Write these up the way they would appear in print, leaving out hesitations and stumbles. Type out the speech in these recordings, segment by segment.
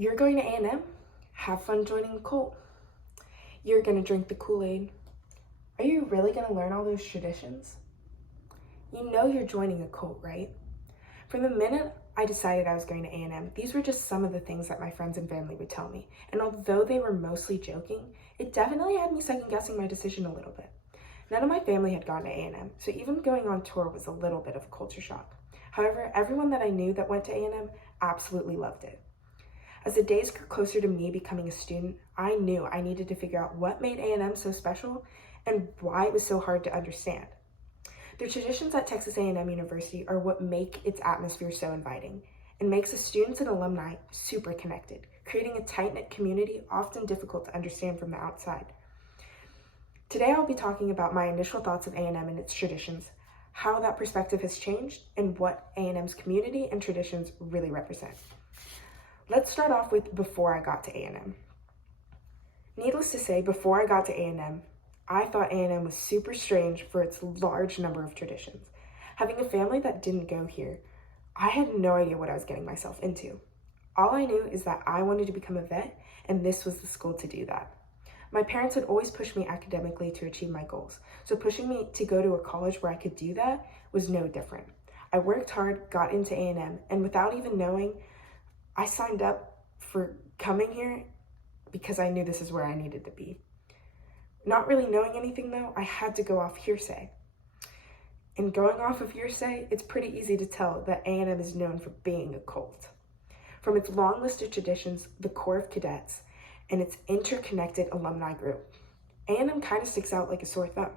You're going to A&M? Have fun joining a cult. You're going to drink the Kool-Aid. Are you really going to learn all those traditions? You know you're joining a cult, right? From the minute I decided I was going to A&M, these were just some of the things that my friends and family would tell me. And although they were mostly joking, it definitely had me second guessing my decision a little bit. None of my family had gone to A&M, so even going on tour was a little bit of a culture shock. However, everyone that I knew that went to A&M absolutely loved it. As the days grew closer to me becoming a student, I knew I needed to figure out what made A&M so special and why it was so hard to understand. The traditions at Texas A&M University are what make its atmosphere so inviting and makes the students and alumni super connected, creating a tight-knit community often difficult to understand from the outside. Today I'll be talking about my initial thoughts of A&M and its traditions, how that perspective has changed, and what A&M's community and traditions really represent. Let's start off with before I got to A&M. Needless to say, before I got to A&M, I thought A&M was super strange for its large number of traditions. Having a family that didn't go here, I had no idea what I was getting myself into. All I knew is that I wanted to become a vet, and this was the school to do that. My parents had always pushed me academically to achieve my goals, so pushing me to go to a college where I could do that was no different. I worked hard, got into A&M, and without even knowing, I signed up for coming here because I knew this is where I needed to be. Not really knowing anything though, I had to go off hearsay. And going off of hearsay, it's pretty easy to tell that A&M is known for being a cult. From its long list of traditions, the Corps of Cadets, and its interconnected alumni group, A&M kind of sticks out like a sore thumb.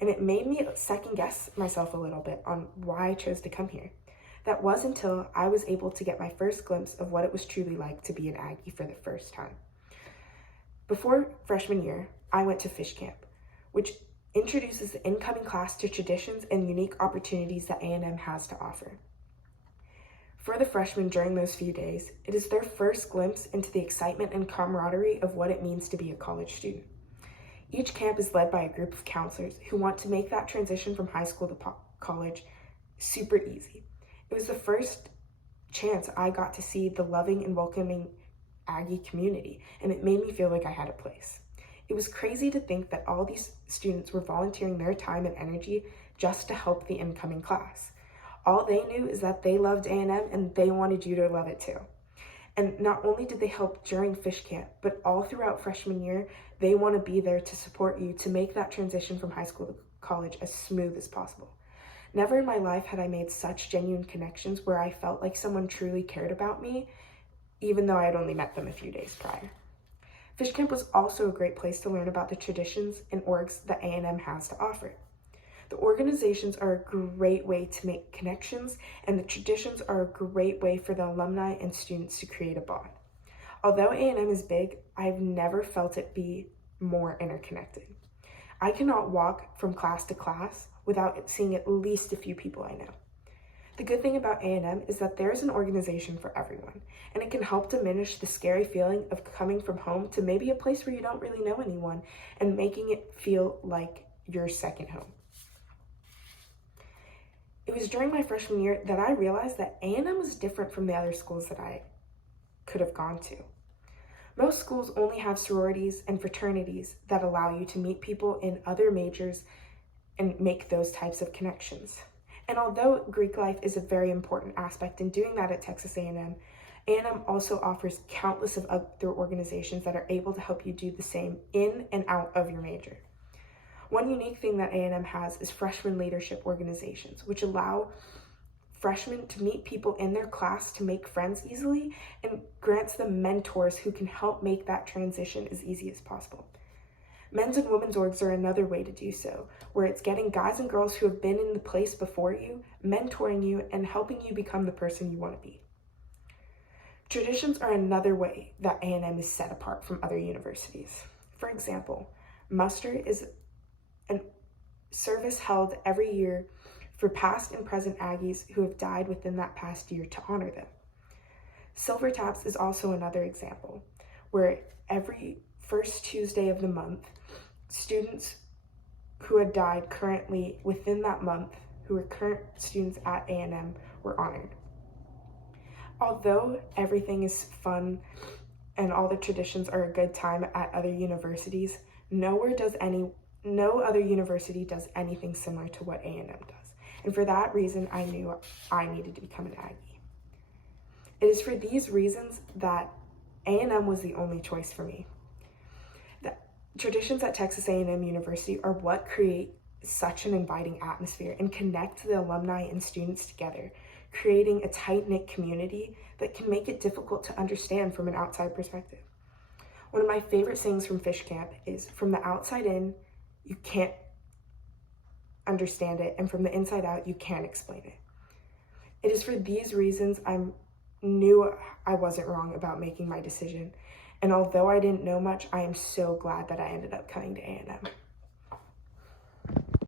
And it made me second guess myself a little bit on why I chose to come here. That was until I was able to get my first glimpse of what it was truly like to be an Aggie for the first time. Before freshman year, I went to Fish Camp, which introduces the incoming class to traditions and unique opportunities that A&M has to offer. For the freshmen during those few days, it is their first glimpse into the excitement and camaraderie of what it means to be a college student. Each camp is led by a group of counselors who want to make that transition from high school to college super easy. It was the first chance I got to see the loving and welcoming Aggie community, and it made me feel like I had a place. It was crazy to think that all these students were volunteering their time and energy just to help the incoming class. All they knew is that they loved A&M and they wanted you to love it too. And not only did they help during Fish Camp, but all throughout freshman year, they want to be there to support you to make that transition from high school to college as smooth as possible. Never in my life had I made such genuine connections where I felt like someone truly cared about me, even though I had only met them a few days prior. Fish Camp was also a great place to learn about the traditions and orgs that A&M has to offer. The organizations are a great way to make connections, and the traditions are a great way for the alumni and students to create a bond. Although A&M is big, I've never felt it be more interconnected. I cannot walk from class to class without seeing at least a few people I know. The good thing about A&M is that there's an organization for everyone, and it can help diminish the scary feeling of coming from home to maybe a place where you don't really know anyone and making it feel like your second home. It was during my freshman year that I realized that A&M was different from the other schools that I could have gone to. Most schools only have sororities and fraternities that allow you to meet people in other majors and make those types of connections. And although Greek life is a very important aspect in doing that at Texas A&M also offers countless of other organizations that are able to help you do the same in and out of your major. One unique thing that A&M has is freshman leadership organizations, which allow freshmen to meet people in their class to make friends easily and grants them mentors who can help make that transition as easy as possible. Men's and women's orgs are another way to do so, where it's getting guys and girls who have been in the place before you, mentoring you, and helping you become the person you want to be. Traditions are another way that A&M is set apart from other universities. For example, muster is a service held every year for past and present Aggies who have died within that past year to honor them. Silver Taps is also another example, where every first Tuesday of the month, students who had died currently within that month, who were current students at A&M, were honored. Although everything is fun and all the traditions are a good time at other universities, no other university does anything similar to what A&M does. And for that reason, I knew I needed to become an Aggie. It is for these reasons that A&M was the only choice for me. The traditions at Texas A&M University are what create such an inviting atmosphere and connect the alumni and students together, creating a tight-knit community that can make it difficult to understand from an outside perspective. One of my favorite sayings from Fish Camp is, from the outside in, you can't understand it, and from the inside out, you can't explain it. It is for these reasons I knew I wasn't wrong about making my decision. And although I didn't know much, I am so glad that I ended up coming to A&M.